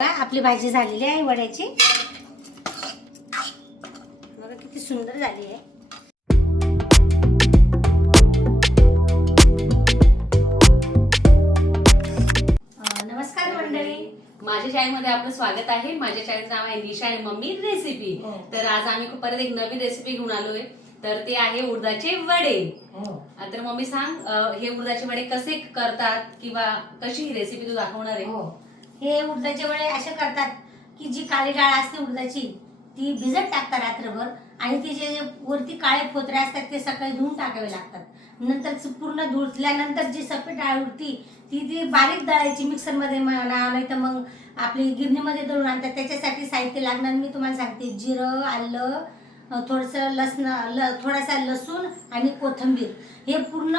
आपली भाजी झालेली आहे वड्याची. बघा किती सुंदर झाली आहे. नमस्कार मंडळी. माझ्या शाळेमध्ये आपलं स्वागत आहे. माझ्या शाळेचं नाव आहे निशा आणि मम्मी रेसिपी हो. तर आज आम्ही परत एक नवीन रेसिपी घेऊन आलोय. तर ते आहे उडदाचे वडे. हो. तर मम्मी सांग हे उडदाचे वडे कसे करतात किंवा कशी ही रेसिपी तू दाखवणार आहे? हे उडदाचे वडे असे करतात की जी काळी डाळ असते उडदाची ती भिजत टाकतात रात्रभर आणि ती जे वरती काळे फोतरे असतात ते सकाळी धुवून टाकावे लागतात. नंतर पूर्ण धुतल्यानंतर जी सफेद डाळ उरती ती ती बारीक दळायची मिक्सरमध्ये म्हणा नाही तर मग आपली गिरणीमध्ये दळून आणतात. त्याच्यासाठी साहित्य लागणार मी तुम्हाला सांगते. जिरं आलं थोडंसं लसण ल थोडासा लसूण आणि कोथिंबीर. हे पूर्ण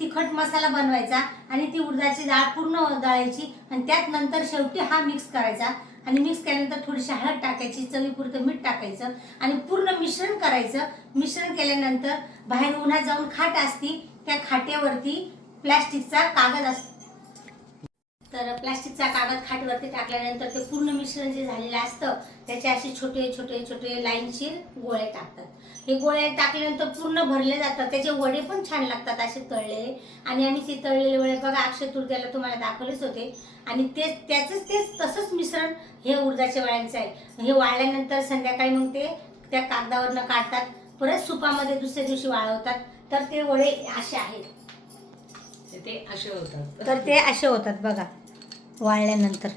तिखट मसाला बनवायचा आणि ती उडदाची डाळ पूर्ण दळायची आणि त्यात नंतर शेवटी हा मिक्स करायचा. आणि मिक्स केल्यानंतर थोडीशी हळद टाकायची चवीपुरतं मीठ टाकायचं आणि पूर्ण मिश्रण करायचं. मिश्रण केल्यानंतर बाहेर उन्हात जाऊन खाट असती त्या खाटेवरती प्लॅस्टिकचा कागद असतो तर प्लास्टिकचा कागद खाटवरती टाकल्यानंतर ते पूर्ण मिश्रण जे झालेलं असतं त्याचे असे छोटे छोटे छोटे लाईनशीर गोळे टाकतात. हे गोळे टाकल्यानंतर पूर्ण भरले जातात. त्याचे वडे पण छान लागतात असे तळलेले. आणि आम्ही ते तळलेले वडे बघा अक्षय तृतीयाला तुम्हाला दाखवलेच होते. आणि ते त्याचंच तेच तसंच मिश्रण हे उडदाच्या वड्यांचं आहे. हे वाळल्यानंतर संध्याकाळी मग ते त्या कागदावरनं काढतात. परत सुपामध्ये दुसऱ्या दिवशी वाळवतात. तर ते वडे असे आहेत. ते असे होतात. तर ते असे होतात बघा. वाळल्यानंतर.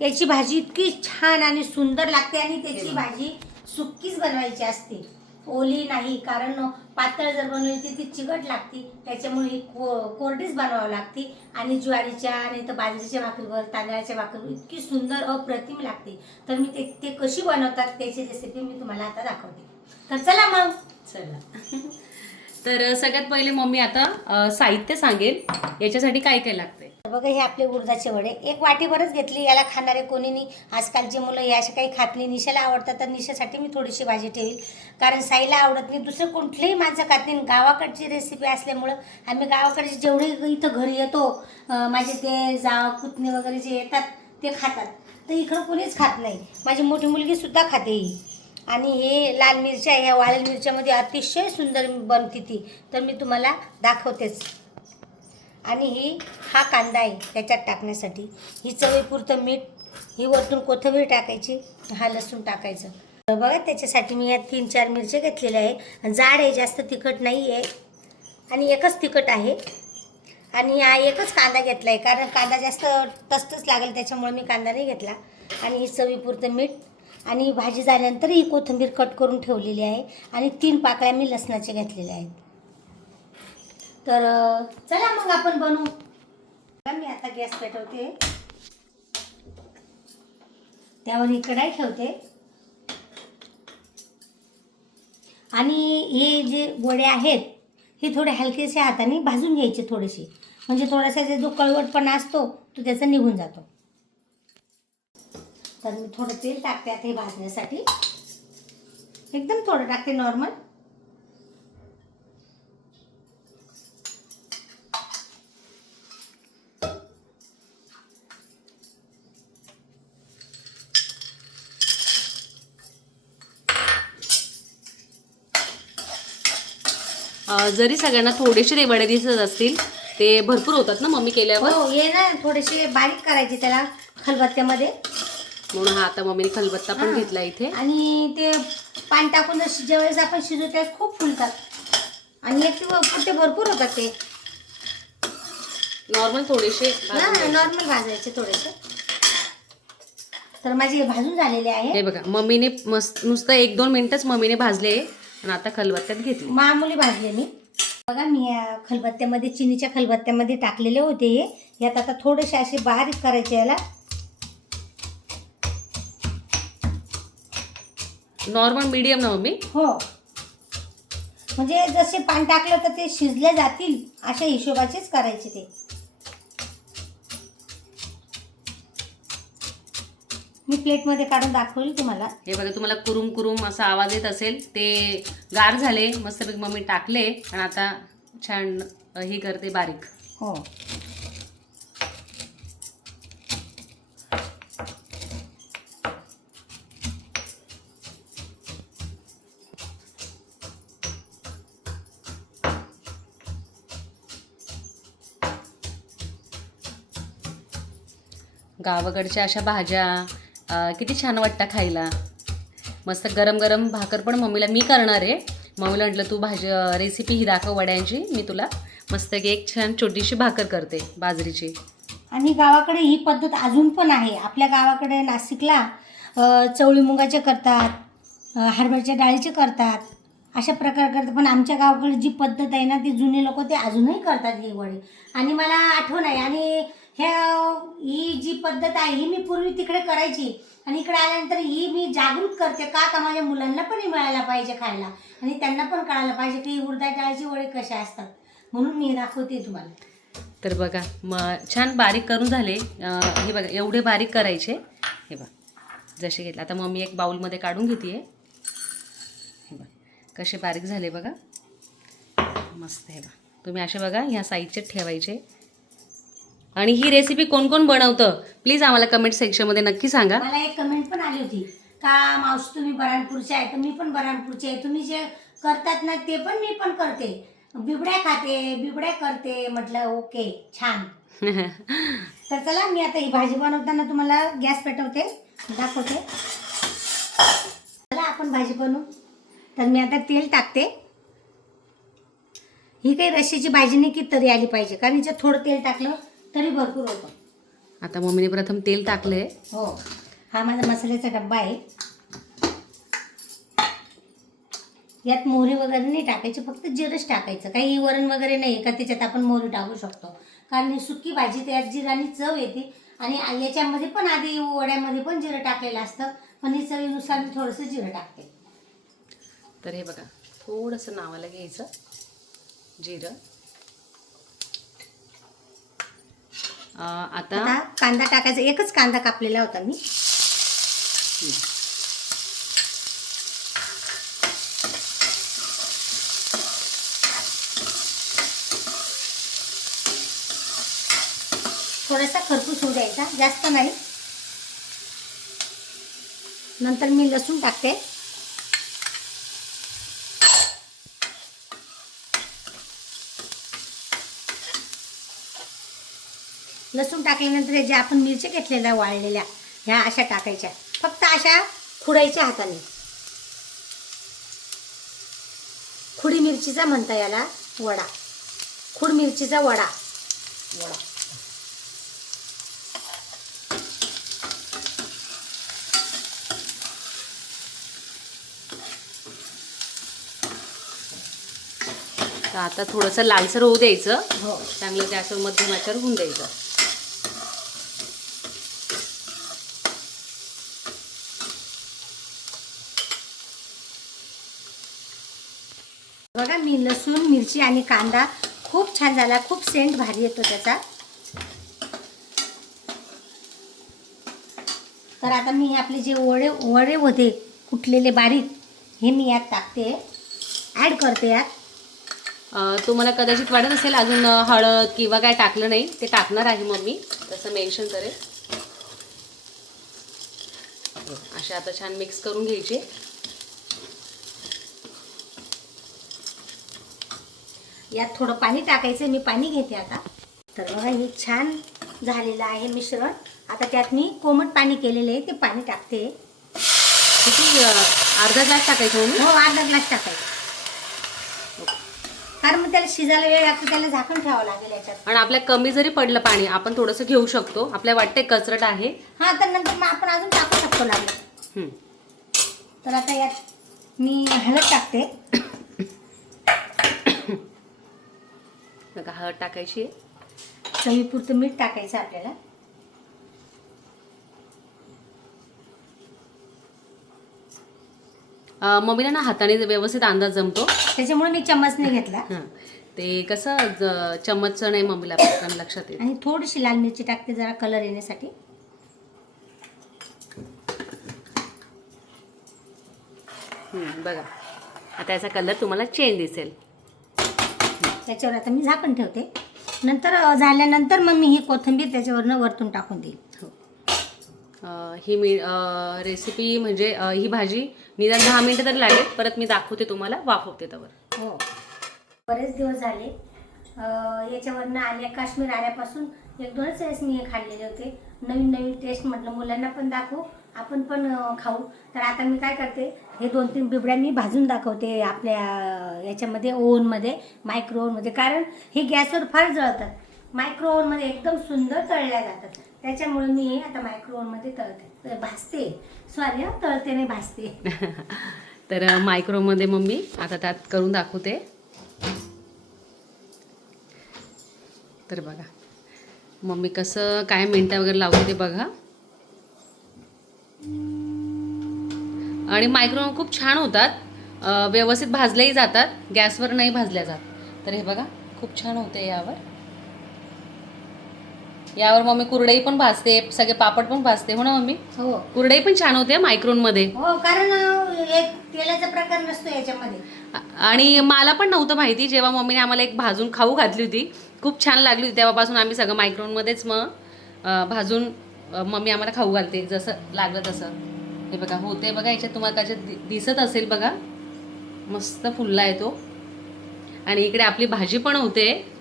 याची भाजी इतकी छान आणि सुंदर लागते आणि त्याची भाजी सुक्कीच बनवायची असते. ओली नाही कारण पातळ जर बनवली ती ती चिकट लागती. त्याच्यामुळे ही को कोरडीच बनवावी लागते. आणि ज्वारीच्या आणि तर बाजरीच्या भाकरीवर तांदळाच्या भाकरीवर इतकी सुंदर अप्रतिम लागते. तर मी ते ते कशी बनवतात त्याची रेसिपी मी तुम्हाला आता दाखवते. तर चला मग. चला. तर सगळ्यात पहिले मम्मी आता साहित्य सांगेल. याच्यासाठी काय काय लागतंय? तर बघा हे आपले उडदाचे वडे. एक वाटीभरच घेतली याला खाणारे कोणी नाही. आजकालची मुलं या अशा काही खात नाही. निशाला आवडतात तर निशासाठी मी थोडीशी भाजी ठेवील कारण साईला आवडत नाही. दुसरं कुठलंही माणसं खात नाही. गावाकडची रेसिपी असल्यामुळं आम्ही गावाकडची जेवढे इथं घरी येतो माझे ते जाव पुतणे वगैरे जे येतात ते खातात. तर इकडं कोणीच खात नाही. माझी मोठी मुलगीसुद्धा खाते ही. आणि हे लाल मिरच्या ह्या वाळल मिरच्यामध्ये अतिशय सुंदर बनते ती. तर मी तुम्हाला दाखवतेच. आणि ही हा कांदा आहे त्याच्यात टाकण्यासाठी. ही चवीपुरतं मीठ ही वरतून कोथिंबीर टाकायची हा लसूण टाकायचं. बघा त्याच्यासाठी मी या तीन चार मिरच्या घेतलेल्या आहे जाड आहे जास्त तिखट नाही आहे आणि एकच तिखट आहे. आणि हा एकच कांदा घेतला आहे कारण कांदा जास्त तस्तच लागेल त्याच्यामुळे मी कांदा नाही घेतला. आणि ही चवीपुरतं मीठ. आणि भाजी झाल्यानंतर ही कोथिंबीर कट करून ठेवलेली आहे. आणि तीन पाकळ्या मी लसणाच्या घेतलेल्या आहेत. तर चला मग आपण बनवू. मी आता गॅस पेटवते. त्यावर ही कढाई ठेवते. आणि हे जे वडे आहेत हे थोडे हलकेसे हाताने भाजून घ्यायचे थोडेसे. म्हणजे थोडासा जे जो कळवटपणा असतो तो त्याचा निघून जातो. तर मी थोडं तेल टाकते आता हे भाजण्यासाठी. एकदम थोडं टाकते नॉर्मल जरी सगळ्यांना थोडेसे ते वडे दिसत असतील ते भरपूर होतात ना मम्मी केल्यावर? हो हे ना थोडेसे बारीक करायचे त्याला खलबत्त्यामध्ये. म्हणून हा आता मम्मीने खलबत्ता पण हा. घेतला इथे. आणि ते पाणी टाकून जर ज्यावेळेस आपण शिजवतो त्यावेळेस खूप फुलतात. आणि एक भरपूर होतात ते. नॉर्मल थोडेसे भाजून घ्यायचे. नॉर्मल भाजायचे थोडेसे. तर माझे हे भाजून झालेले आहे. हे बघा मम्मीने मस्त नुसतं एक दोन मिनिटच मम्मीने भाजले आणि आता खलबत्त्यात घेतले. मामुली भाजले मी. बघा मी या खलबत्त्यामध्ये चिनीच्या खलबत्त्यामध्ये टाकलेले होते हे. यात आता थोडेसे असे बारीक करायचे याला. नॉर्मल मीडियम ना मम्मी हो. म्हणजे जसे पाणी टाकलं तर ते शिजले जातील अशा हिशोबाचेच करायचे ते. प्लेटमध्ये काढून दाखवेल तुम्हाला. हे बघा तुम्हाला कुरुम कुरुम असा आवाज येत असेल. ते गार झाले मस्तपैकी मम्मी टाकले आणि आता छान हे करते बारीक. हो. गावाकडच्या अशा भाज्या किती छान वाटतं खायला. मस्त गरम गरम भाकर पण मम्मीला मी करणार आहे. मम्मीला म्हटलं तू भाजी रेसिपी ही दाखव वड्यांची मी तुला मस्त एक छान छोटीशी भाकर करते बाजरीची. आणि गावाकडे ही पद्धत अजून पण आहे. आपल्या गावाकडे नाशिकला चवळी मुगाचे करतात हरभऱ्याच्या डाळीचे करतात. अशा प्रकार करतात. पण आमच्या गावाकडे जी पद्धत आहे ना ती जुने लोक ते अजूनही करतात ही वडे. आणि मला आठवण आहे. आणि ह्या ही जी पद्धत आहे ही मी पूर्वी तिकडे करायची. आणि इकडे आल्यानंतर ही मी जागृत करते का का माझ्या मुलांना पण हे मिळायला पाहिजे खायला. आणि त्यांना पण कळायला पाहिजे की उडदा डाळीची वडे कशा असतात. म्हणून मी दाखवते तुम्हाला. तर बघा मग छान बारीक करून झाले. हे बघा एवढे बारीक करायचे. हे बघा जसे घेतले. आता मी एक बाउलमध्ये काढून घेते हे बघा कसे बारीक झाले बघा. मस्त हे बघा. तुम्ही असे बघा ह्या साईजचे ठेवायचे. आणि ही रेसिपी कोण कोण बनवतं? प्लीज आम्हाला कमेंट सेक्शनमध्ये नक्की सांगा. मला एक कमेंट पण आली होती. का मावशी तुम्ही बऱ्हाणपूरचे आहे तर मी पण बऱ्हाणपूरचे आहे. तुम्ही जे करतात ना ते पण मी पण करते. बिबड्या खाते बिबड्या करते. म्हटलं ओके छान. तर चला मी आता ही भाजी बनवताना तुम्हाला गॅस पेटवते. दाखवते. चला आपण भाजी बनवू. तर मी आता तेल टाकते. ही काही रश्श्याची भाजी नाही की तरी आली पाहिजे कारण हिच्यात थोडं तेल टाकलं तरी भरपूर होतं. आता मम्मीने प्रथम तेल टाकले हो. हा माझा मसाल्याचा डब्बा आहे. यात मोहरी वगैरे नाही टाकायची फक्त जिरंच टाकायचं. काही वरण वगैरे नाही का त्याच्यात आपण मोहरी टाकू शकतो. कारण ही सुकी भाजी त्यात जिरानी चव येते. आणि याच्यामध्ये पण आधी वड्यामध्ये पण जिरं टाकलेलं असतं. पण ही चवीनुसार मी थोडंसं जिरं टाकते. तर हे बघा थोडंसं नावाला घ्यायचं. जिरं. आता आता कांदा टाकायचा. एकच कांदा कापलेला होता मी. थोडासा खरपूस होऊ द्यायचा. जास्त नाही. नंतर मी लसूण टाकते. लसूण टाकल्यानंतर जे आपण मिरच्या घेतलेल्या वाळलेल्या ह्या अशा टाकायच्या. फक्त अशा खुडायच्या हाताने. खुडी मिरचीचा म्हणता याला वडा. खुड मिरचीचा वडा. वडा. तर आता थोडंसं लालसर होऊ द्यायचं. हो. चांगलं गॅसवर मध्यम आचर होऊन द्यायचं. बघा मी लसूण मिरची आणि कांदा खूप छान झाला. खूप सेंट भारी येतो त्याचा. तर आता मी आपले जे वडे वडे होते कुटलेले बारीक हे मी यात टाकते. ॲड करते यात. तुम्हाला कदाचित वाटत असेल अजून हळद किंवा काय टाकलं नाही. ते टाकणार आहे मम्मी. तसं मेन्शन करेल. अशा आता छान मिक्स करून घ्यायचे. यात थोडं पाणी टाकायचं मी पाणी घेते आता. तर बघा हे छान झालेलं आहे मिश्रण. आता त्यात मी कोमट पाणी केलेलं आहे ते पाणी टाकते. किती अर्धा ग्लास टाकायचं हो अर्धा ग्लास टाकायचं. कारण मग त्याला शिजायला वेळ लागतो त्याला झाकण ठेवावं लागेल याच्यात. आणि आपल्या कमी जरी पडलं पाणी आपण थोडंसं घेऊ शकतो. आपल्या वाटते कचरट आहे. हा तर नंतर मग आपण अजून टाकू शकतो लागलं. तर आता यात मी हळद टाकते. बघा हळद टाकायची आहे. चवीपुरतं मीठ टाकायचं आपल्याला. मम्मीला ना हाताने व्यवस्थित अंदाज जमतो. त्याच्यामुळे मी चम्मचने घेतला. ते कसं चम्मचचं नाही मम्मीला पटकन लक्षात येत. आणि थोडीशी लाल मिरची टाकते जरा कलर येण्यासाठी. बघा. आता याचा कलर तुम्हाला चेंज दिसेल. त्याच्यावर आता मी झाकण ठेवते. नंतर झाल्यानंतर मग मी ही कोथिंबीर त्याच्यावरनं वरतून टाकून देईल हो. ही मी रेसिपी म्हणजे ही भाजी निदान दहा मिनटं तरी लागेल. परत मी दाखवते तुम्हाला वाफवते त्यावर हो. बरेच दिवस झाले. याच्यावरनं आल्या काश्मीर आल्यापासून एक दोनच वेळेस मी हे खाल्लेले होते. नवीन नवीन टेस्ट म्हटलं मुलांना पण दाखवू. आपण पण खाऊ. तर आता मी काय करते हे दोन तीन बिबड्या मी भाजून दाखवते आपल्या याच्यामध्ये ओव्हनमध्ये मायक्रो ओव्हनमध्ये कारण हे गॅसवर फार जळतात. मायक्रो ओव्हनमध्ये एकदम सुंदर तळल्या जातात. त्याच्यामुळे मी हे आता मायक्रो ओव्हनमध्ये तळते. भाजते. सॉरी हा तळते नाही भाजते. तर मायक्रोमध्ये मम्मी आता त्यात करून दाखवते. तर बघा मम्मी कसं काय मिनटं वगैरे लावते ते बघा. आणि मायक्रो खूप छान होतात. व्यवस्थित भाजलेही जातात गॅसवर नाही भाजल्या जात. तर हे बघा खूप छान होते यावर. यावर मम्मी कुरडई पण भाजते सगळे पापड पण भाजते हो ना मम्मी? हो. कुरडई पण छान होते मायक्रोनमध्ये हो कारण एक तेलाचा प्रकार नसतो याच्यामध्ये. आणि मला पण नव्हतं माहिती जेव्हा मम्मीने आम्हाला एक भाजून खाऊ घातली होती खूप छान लागली होती तेव्हापासून आम्ही सगळं मायक्रोनमध्येच मग भाजून मम्मी आम्हाला खाऊ घालते जसं लागलं तसं. हे बघा होते बघा याच्यात तुम्हाला त्याच्यात दि- दिसत असेल बघा. मस्त फुलला आहे तो. आणि इकडे आपली भाजी पण होते.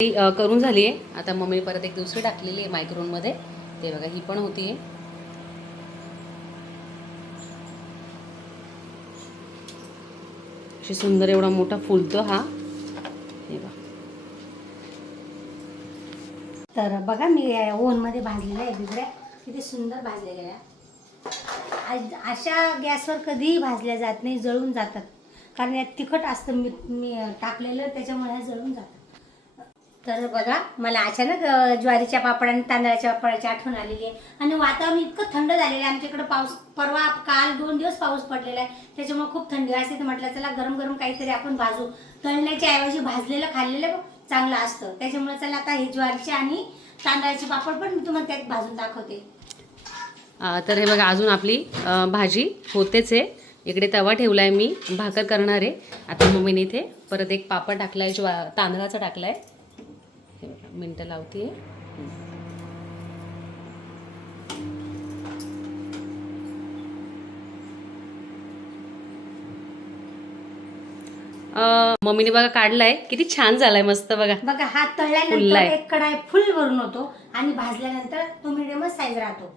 ती, करून झाली आहे. आता मम्मीने परत एक दुसरी टाकलेली आहे मायक्रोनमध्ये ते बघा ही पण होती. अशी सुंदर एवढा मोठा फुलतो हा. हे बघा. तर बघा मी ओव्हनमध्ये भाजलेल्या आहे बिबड्या. किती सुंदर भाजलेल्या आहे आज- अशा गॅसवर कधीही भाजल्या जात नाही जळून जातात. कारण यात तिखट असतं मी मी टाकलेलं त्याच्यामुळे ह्या जळून जातात. तर बघा मला अचानक ज्वारीच्या पापड आणि तांदळाच्या पापडाची आठवण आलेली आहे. आणि वातावरण इतकं थंड झालेलं आहे. आमच्याकडे पाऊस परवा काल दोन दिवस पाऊस पडलेला आहे. त्याच्यामुळे खूप थंडी असते. तर म्हटलं चला गरम गरम काहीतरी आपण भाजू. तळण्याच्या ऐवजी भाजलेलं खाल्लेलं चांगलं असतं. त्याच्यामुळे चला आता हे ज्वारीचे आणि तांदळाचे पापड पण मी तुम्हाला त्यात भाजून दाखवते. तर हे बघा अजून आपली भाजी होतेच आहे. इकडे तवा ठेवला आहे मी. भाकर करणार आहे. आता मम्मीने इथे परत एक पापड टाकला आहे ज्वा तांदळाचा टाकला आहे मिनटं लावते. मम्मीने बघा काढलाय. किती छान झालाय मस्त बघा. बघा हा तळल्यानंतर. एक कढाई फुल भरून होतो आणि भाजल्यानंतर तो मिडियमच साईज राहतो.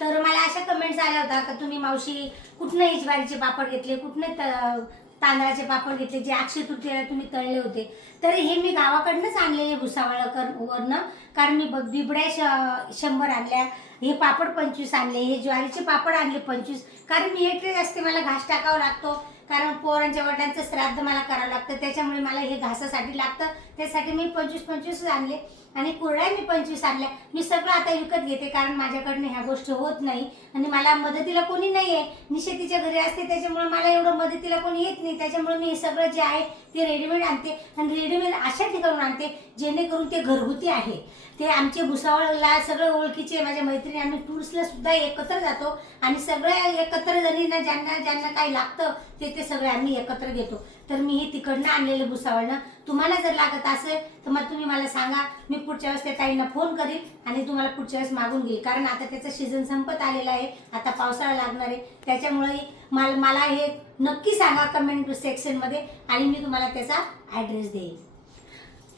तर मला अशा कमेंट्स आल्या होत्या का तुम्ही मावशी कुठनं ज्वारीचे पापड घेतले कुठनं तांदळाचे पापड घेतले जे अक्षय तृतीयेला तुम्ही तळले होते. तर हे मी गावाकडनंच आणलेले भुसावळ कर वरनं. कारण मी बिबड्या श- शंभर आणल्या. हे पापड पंचवीस आणले. हे ज्वारीचे पापड आणले पंचवीस. कारण मी एकटेच असते मला घास टाकावा लागतो. कारण पोरांच्या वडिलांचं श्राद्ध मला करावं लागतं. त्याच्यामुळे मला हे घासासाठी लागतं. त्यासाठी मी पंचवीस पंचवीस आणले. आणि कुरड्या मी पंचवीस आणल्या. मी सगळं आता विकत घेते कारण माझ्याकडनं ह्या गोष्टी होत नाही. आणि मला मदतीला कोणी नाही आहे मी शेतीच्या घरी असते त्याच्यामुळे मला एवढं मदतीला कोणी येत नाही. त्याच्यामुळे मी हे सगळं जे आहे ते रेडीमेड आणते आणि रेडीमेड अशा ठिकाणून आणते जेणेकरून ते घरगुती आहे. ते आमचे भुसावळला सगळं ओळखीचे माझ्या मैत्रिणी आम्ही टूर्सला सुद्धा एकत्र जातो आणि सगळ्या एकत्र जणींना ज्यांना ज्यांना काही लागतं ते ते सगळे आम्ही एकत्र घेतो. तर मी हे तिकडनं आणलेलं भुसावळनं. तुम्हाला जर लागत असेल तर मग तुम्ही मला सांगा. मी पुढच्या वेळेस त्या ताईंना फोन करीन आणि तुम्हाला पुढच्या वेळेस मागून घेईल. कारण आता त्याचं सीझन संपत आलेला आहे. आता पावसाळा लागणार आहे. त्याच्यामुळे मला मला हे नक्की सांगा कमेंट सेक्शनमध्ये आणि मी तुम्हाला त्याचा ॲड्रेस देईन.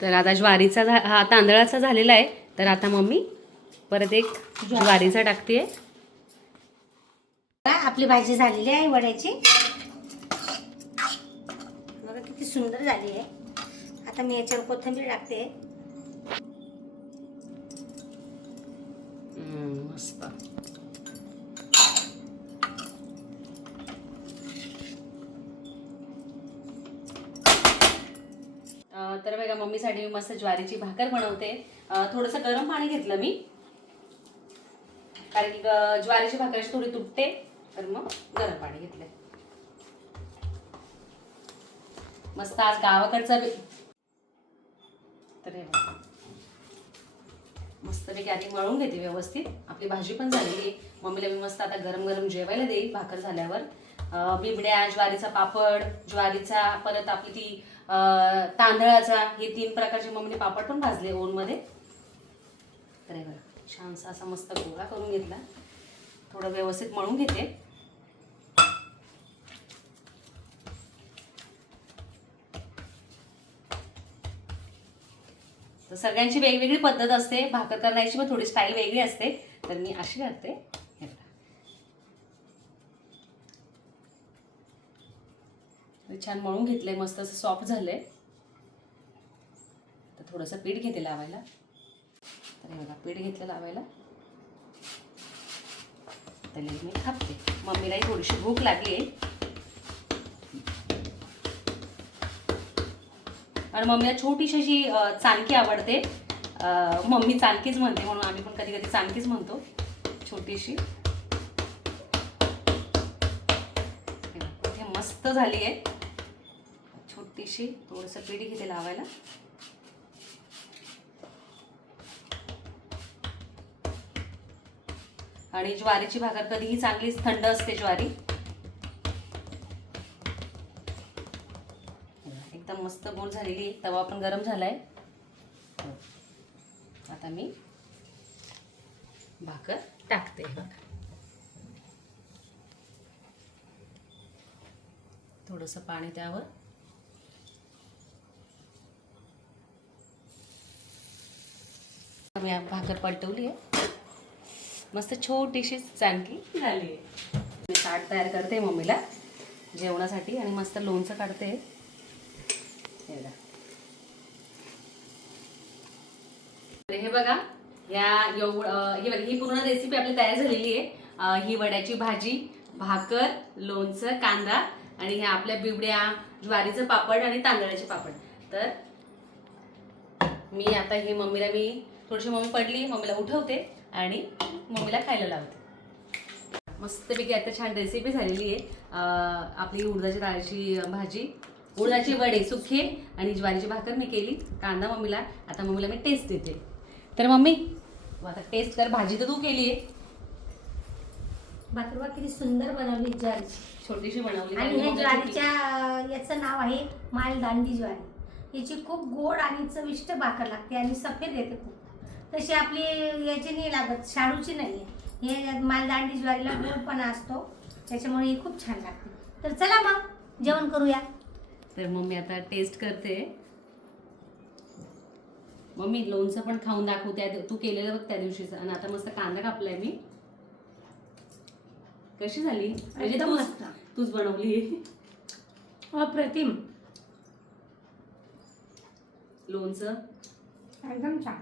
तर आता ज्वारीचा झा हा तांदळाचा झालेला आहे. तर आता मम्मी परत एक ज्वारीचा टाकते आपली भाजी झालेली आहे वड्याची. सुंदर झाली आहे. आता मी याच्यावर कोथिंबीर टाकते. मस्त. तर बघा मम्मीसाठी मी मस्त ज्वारीची भाकर बनवते. थोडंसं गरम पाणी घेतलं मी. कारण की ज्वारीची भाकर अशी थोडी तुटते. तर मग गरम पाणी घेतलं. मस्त आज गावाकडचा बी- तर हे बघा. मस्तपैकी आधी मळून घेते व्यवस्थित. आपली भाजी पण झालेली मम्मीला मी मस्त आता गरम गरम जेवायला देईल भाकर झाल्यावर. बिबड्या ज्वारीचा पापड ज्वारीचा परत आपली ती तांदळाचा हे तीन प्रकारचे मम्मीने पापड पण भाजले ओनमध्ये. तर हे बघा छानसा असा मस्त गोळा करून घेतला. थोडं व्यवस्थित मळून घेते. तर सगळ्यांची वेगवेगळी पद्धत असते. भाकर करण्याची पण थोडी स्टाईल वेगळी असते. तर मी अशी करते. हे बघा. छान मळून घेतलंय. मस्त असं सॉफ्ट झालंय. तर थोडंसं पीठ घेते लावायला. तर हे बघा पीठ घेतलं लावायला. तर मी थापते. मम्मीलाही थोडीशी भूक लागली आहे आणि मम्मीला छोटीशी अशी चाणकी आवडते. मम्मी चाणकीच म्हणते म्हणून आम्ही पण कधी कधी चाणकीच म्हणतो. छोटीशी. हे इथे मस्त झाली आहे. छोटीशी थोडंसं पिढी घेते लावायला. आणि ज्वारीची भाकर कधीही चांगलीच थंड असते ज्वारी. एकदम मस्त गोल झालेली आहे. तवा पण गरम झालाय. आता मी भाकर टाकते बघा. थोडंसं पाणी त्यावर. मी भाकर पलटवली आहे. मस्त छोटीशी चाणकी झाली आहे. मी ताट तयार करते मम्मीला जेवणासाठी आणि मस्त लोणचं काढते. हे बघा. हे बघा या एवढ हे बघा ही पूर्ण रेसिपी आपली तयार झालेली आहे. ही वड्याची भाजी भाकर लोणचं कांदा आणि ह्या आपल्या बिबड्या ज्वारीचं पापड आणि तांदळाचे पापड. तर मी आता हे मम्मीला मी थोडीशी मम्मी पडली मम्मीला उठवते आणि मम्मीला खायला लावते. मस्तपैकी आता छान रेसिपी झालेली आहे. आपली उडदाची डाळीची भाजी उडदाची वडे सुखे आणि ज्वारीची भाकर मी केली कांदा मम्मीला. आता मम्मीला मी टेस्ट देते. तर मम्मी आता टेस्ट कर भाजी तर तू केली आहे. भाकरवा किती सुंदर बनवली ज्वारीची. छोटीशी बनवली. आणि हे छोटी- ज्वारीच्या याचं नाव आहे मालदांडी ज्वारी. याची खूप गोड आणि चविष्ट भाकर लागते आणि सफेद येते खूप. तशी आपली याची नाही लागत शाडूची नाही आहे. हे मालदांडी ज्वारीला गोडपणा असतो त्याच्यामुळे ही खूप छान लागते. तर चला मग जेवण करूया. तर मम्मी आता टेस्ट करते. मम्मी लोणचं पण खाऊन दाखव त्या तू केलेलं बघ त्या दिवशीच. आणि आता मस्त कांदा कापलाय मी. कशी झाली? म्हणजे तूच मस्त. तूच बनवली. अप्रतिम लोणचं. एकदम छान.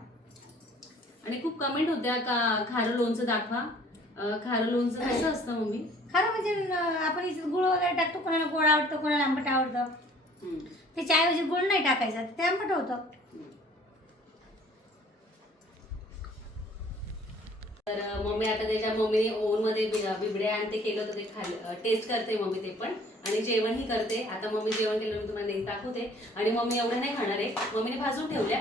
आणि खूप कमेंट होत्या का खारं लोणचं दाखवा. खारं लोणचं कसं असतं मम्मी? खरं म्हणजे आपण इथे गुळ वगैरे टाकतो कोणाला गोड आवडतं कोणाला आंबट आवडतं. त्याच्याऐवजी गुळ नाही टाकायचा ते आंबट होतं. तर मम्मी आता त्याच्या मम्मीने ओव्हनमध्ये बि- बिबड्या आणि ते केलं होतं ते खाल टेस्ट करते मम्मी ते पण. आणि जेवणही करते. आता मम्मी जेवण केलं मी तुम्हाला दाखवते. आणि मम्मी एवढं नाही खाणार आहे. मम्मीने भाजून ठेवल्या.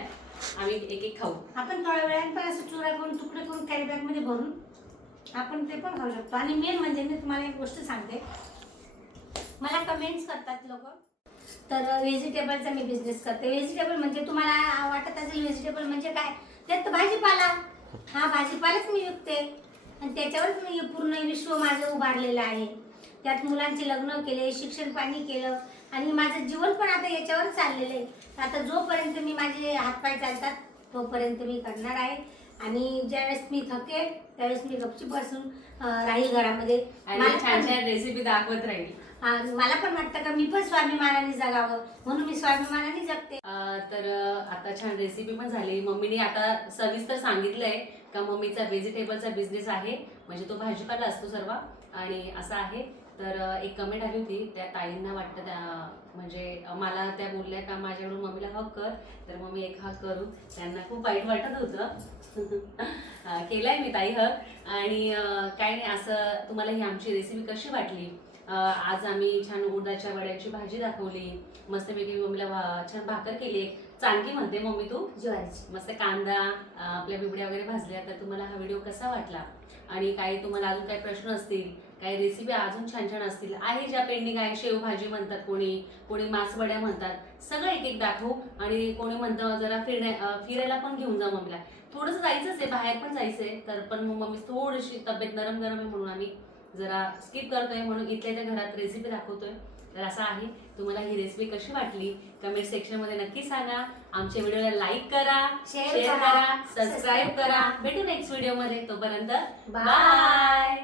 आम्ही एक एक खाऊ. आपण थोड्या वेळात पण असं चुरा करून तुकडे करून कॅरी बॅगमध्ये भरून आपण ते पण खाऊ शकतो. आणि मेन म्हणजे मी तुम्हाला एक गोष्ट सांगते. मला कमेंट्स करतात लोक. तर व्हेजिटेबलचा मी बिझनेस करते. व्हेजिटेबल म्हणजे तुम्हाला वाटत असेल व्हेजिटेबल म्हणजे काय? त्यात भाजीपाला. हा भाजीपालाच मी विकते. आणि त्याच्यावरच मी पूर्ण विश्व माझं उभारलेलं आहे. त्यात मुलांचे लग्न केले शिक्षण पाणी केलं आणि माझं जीवन पण आता याच्यावर चाललेलं आहे. आता जोपर्यंत मी माझे हातपाय चालतात तोपर्यंत मी करणार आहे. आणि ज्यावेळेस मी थकेल त्यावेळेस मी गपचूप बसून राहील घरामध्ये. छान छान रेसिपी दाखवत राहील. मला पण वाटतं का मी पण स्वाभिमानाने जगावं म्हणून मी स्वाभिमानाने जगते. तर आता छान रेसिपी पण झाली. मम्मीने आता सविस्तर सांगितलंय का मम्मीचा व्हेजिटेबलचा बिझनेस आहे. म्हणजे तो भाजीपाला असतो सर्व. आणि असा आहे. तर एक कमेंट आली होती. त्या ताईंना वाटतं त्या म्हणजे मला त्या बोलल्या का माझ्याकडून मम्मीला हक कर. तर मम्मी एक हक करू त्यांना खूप वाईट वाटत होतं. केलाय मी ताई हक आणि काय नाही असं तुम्हाला ही आमची रेसिपी कशी वाटली? आज आम्ही छान उडदाच्या वड्याची भाजी दाखवली. मस्तपैकी मम्मीला छान भाकर केली. एक चाणकी म्हणते मम्मी तू. ज्वारीची. मस्त कांदा आपल्या बिबड्या वगैरे भाजल्या तर तुम्हाला हा व्हिडिओ कसा वाटला? आणि काही तुम्हाला अजून काही प्रश्न असतील काही रेसिपी अजून छान छान असतील आहे ज्या पेंडिंग आहे शेवभाजी म्हणतात कोणी कोणी मासवड्या म्हणतात सगळं एक एक दाखवू आणि कोणी म्हणतं जरा फिरण्या फिरायला पण घेऊन जा मम्मीला. थोडंसं जायचंच आहे बाहेर पण जायचंय तर पण मग मम्मी थोडीशी तब्येत नरम गरम आहे म्हणून आम्ही जरा स्किप करतोय म्हणून इथल्या त्या घरात रेसिपी दाखवतोय. तर असं आहे तुम्हाला ही रेसिपी कशी वाटली? कमेंट सेक्शनमध्ये नक्की सांगा. आमच्या व्हिडिओला लाईक करा शेअर करा, करा सबस्क्राईब करा. भेटू नेक्स्ट व्हिडिओमध्ये तोपर्यंत. बाय